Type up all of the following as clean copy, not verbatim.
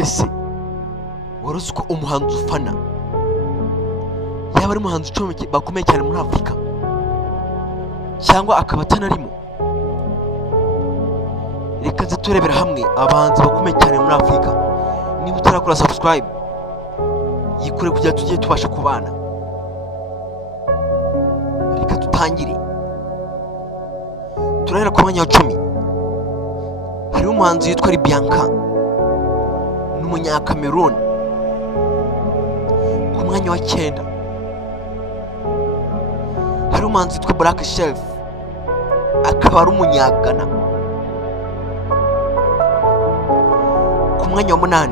ese wari uzi ko umuhanzi ufana yaba ari umuhanzi bakomeye cyane muri Afurika cyangwa akaba atanarimo? Reka turebera hamwe abahanzi bakomeye cyane muri Afurika. Niba utarakora subscribe yikure kugira tugiye tubasha kubana. Reka tutangire. Turahera ku mwanya wa 10. Hari umuhanzi yitwa Bianca, n'umunyakameruni. Ku mwanya wa 9 hari umuhanzi yitwa Black Shelf, akaba ari umunyagana. Ku mwanya wa 8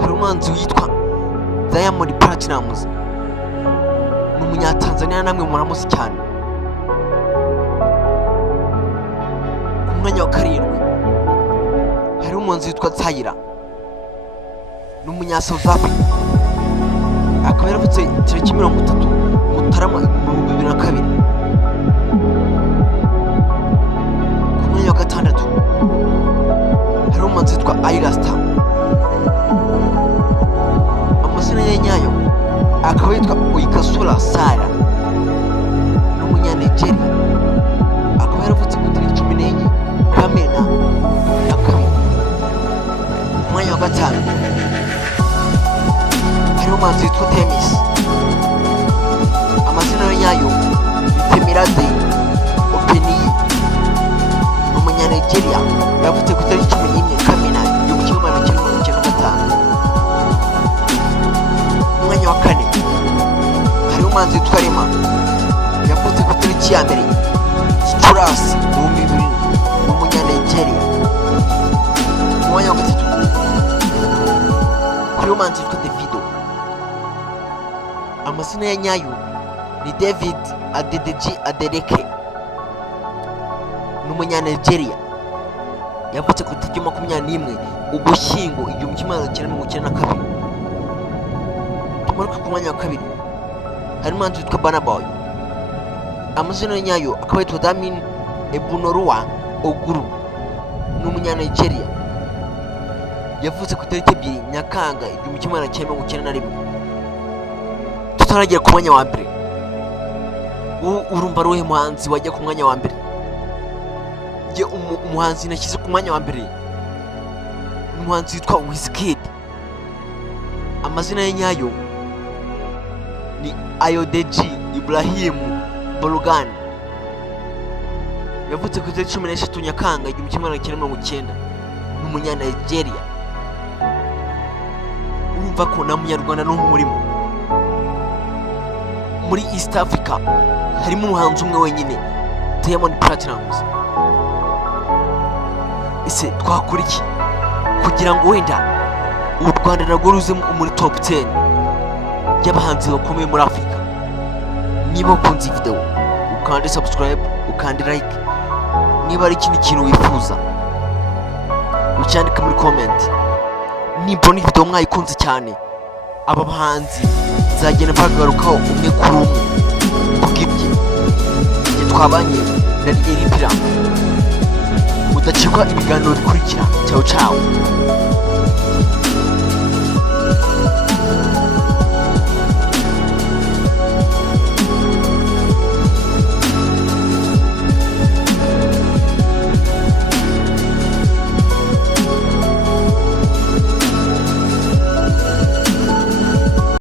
hari umuhanzi witwa Diamond Platnumz, n'umunyatanzania namwe muramuzi cyane. Ku mwanya wa 7 hari umuhanzi witwa Tyla, n'umunya South Africa, akaba yaravutse tariki 30 Mutarama 2002. Ku mwanya wa 6 hari umuhanzi witwa Ayra Starr, amazina ye nyayo akaba yitwa Oyinkansola Sarah, n'umunya Nigeria, akaba yaravutse ku tariki 14 Kamena na 2. Ku mwanya wa 5 hari umuhanzi witwa Temis, amazina ye nyayo Temirade Openiyi, n'umunya Nigeria, yavutse ku tariki 11 Kamena 1995. Ku mwanya wa 4 hari umuhanzi witwa Rema, yavutse ku tariki ya 1 Gicurasi 2000, n'umunya Nigeria. Ku mwanya wa 3 hari umuhanzi witwa Davido, amazina ye nyayo ni David Adedeji Adeleke, n'umunya Nigeria, yavutse ku tariki 21 Ugushyingo 1992. Tumanuka ku mwanya wa 2 hari umuhanzi witwa Burna Boy, amazina ye nyayo akaba yitwa Damin Ebunoluwa Oguru, n'umunya Nigeria, yavutse ku tariki 2 Nyakanga 1991. Tutaragira ku mwanya wa 1, urumva ruhe muhanzi wajya ku mwanya wa 1? Je umuhanzi nashyize ku mwanya wa 1 umuhanzi witwa Wizkid, amazina ye nyayo ni Ayodeji Ibrahim Balogun, yavutse ku tariki 13 Nyakanga 1990, n'umunya Nigeria. Urumva ko na munyarwanda no murimo. Muri East Africa harimo umuhanzi umwe wenyine, Diamond Platnumz. Ese twakora iki kugira ngo wenda u Rwanda narwo ruze muri top 10 y'abahanzi bakomeye muri Afurika? Niba ukunze video ukande subscribe, ukande like. Niba ari ikindi kintu wifuza ucyandika muri comment. Niba ni video mwayikunze cyane, aba bahanzi nzagenda bagarukaho umwe kuri umwe kubw'ibye twabanye na Eric Pira. Udacikwa ibiganiro bikurikira. Ciao ciao.